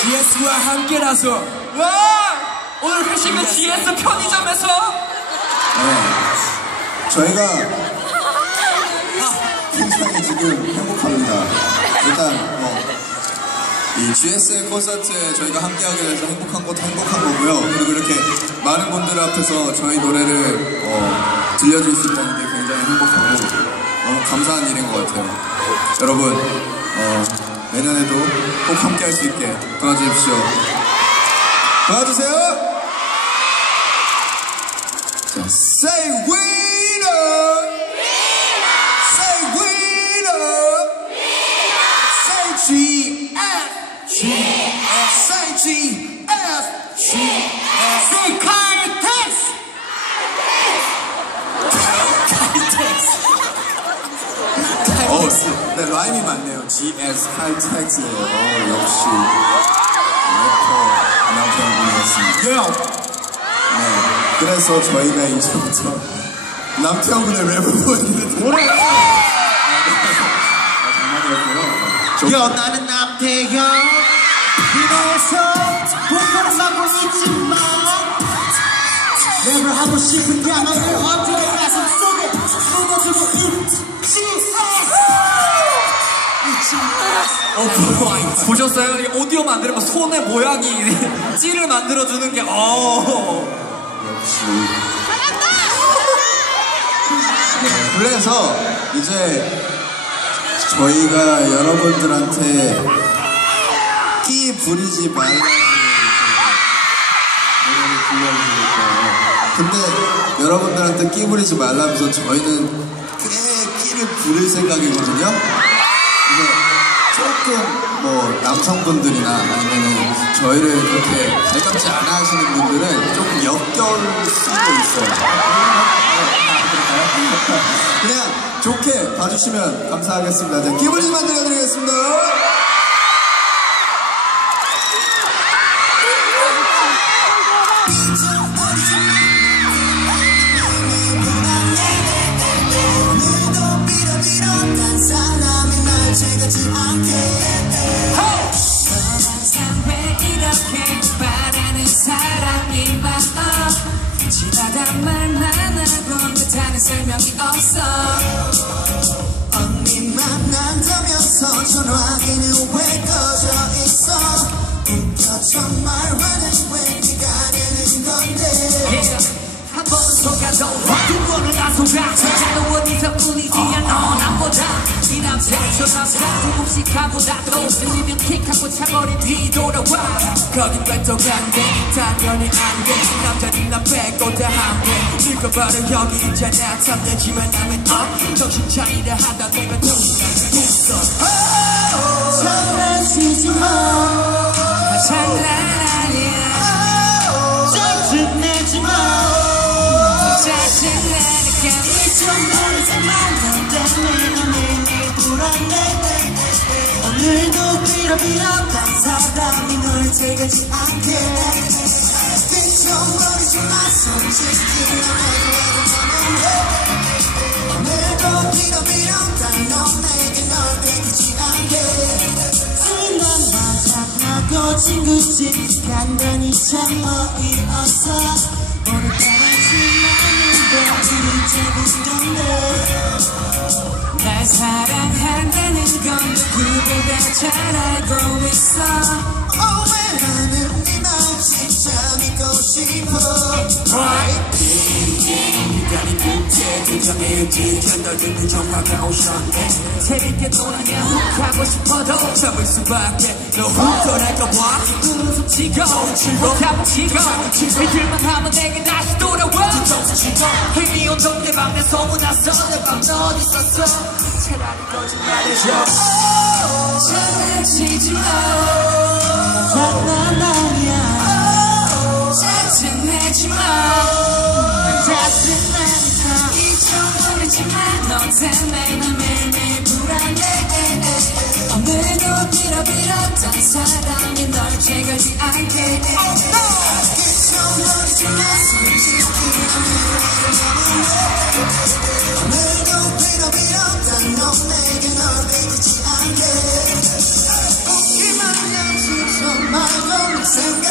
GS와 함께라서 와! 오늘 회식은 GS 편의점에서 네. 저희가 굉장히 지금 행복합니다. 일단 뭐. 이 GS 콘서트에 저희가 함께하게 돼서 행복한 것도 행복한 거고요. 그리고 이렇게 많은 분들 앞에서 저희 노래를 어, 들려줄 수 있다는 게 굉장히 행복하고 너무 감사한 일인 것 같아요. 여러분 어, 내년에도 꼭 함께 할 수 있게 도와주십시오. 도와주세요. 자, say winner. Say winner. Say GF. GF. 어, 네, 라임이 많네요. GS 칼텍스예요. 어, 역시 래퍼 남편분이었습니다. 네, 그래서 저희가 이제부터 남태형군의 랩을 보여드리는 노래! 아. 여 나는 남태형 그래서 보컬을 맡고 있지만 랩을 하고 싶은 야망을 언제나 가슴 속에 쏟아주고 있지 어, 보셨어요? 이 오디오 만들면 손의 모양이 찌를 만들어주는 게 어. 그래서 이제 저희가 여러분들한테 끼 부리지 말라고 노래를 거예요. 근데 여러분들한테 끼 부리지 말라면서 저희는 꽤 끼를 부릴 생각이거든요. 조금 뭐 남성분들이나 아니면은 저희를 그렇게 발감지 않아 하시는 분들은 조금 역겨울 수도 있어요. 그냥 좋게 봐주시면 감사하겠습니다. 자, 기분이 만들어드리겠습니다. 설명이 없어 언니 만 난다면서 전화기는 왜 꺼져 있어 웃겨 정말 화는 왜 네가 되는 건데 한 번은 속아도 두 번은 안 속아 나도 어디서 뿐이지야 넌 나보다 네 남자처럼 조금씩 가보다 또 들리면 킥하고 차버린 뒤 돌아와. 거긴 왜또 안돼. 당연히 안돼. 남자는 나 빼고 다 함께 늙어버려 여기 있잖아. 탐내지만 나면 어? 정신 차리려 하다 내가 또 있어. 장난치 오늘도 빌어빌어 딴 사람이 널 제거지 않게. 잊어버리지 마 솔직히 너무 오늘도 빌어빌어 딴너 내게 널 뺏기지 않게. 지난 마작하고 친구집 간단히 참어 이어서 오늘따라 지나는데 우리 잡은 건데. 날 사랑한다는 건 누구보다 잘 알고 있어 들켰다 듣는 전화가 오셨네 재밌게 놀아냐 훅 하고 싶어도 잡을 수밖에 너 훅 떠날까봐 웃음 치고 즐겁게 치고 믿을만 하면 내게 다시 돌아와 힘이 온던 내 맘에 소문났어 내맘 어디 있었어 차라리 거짓말해줘 장난치지 마 장난 아니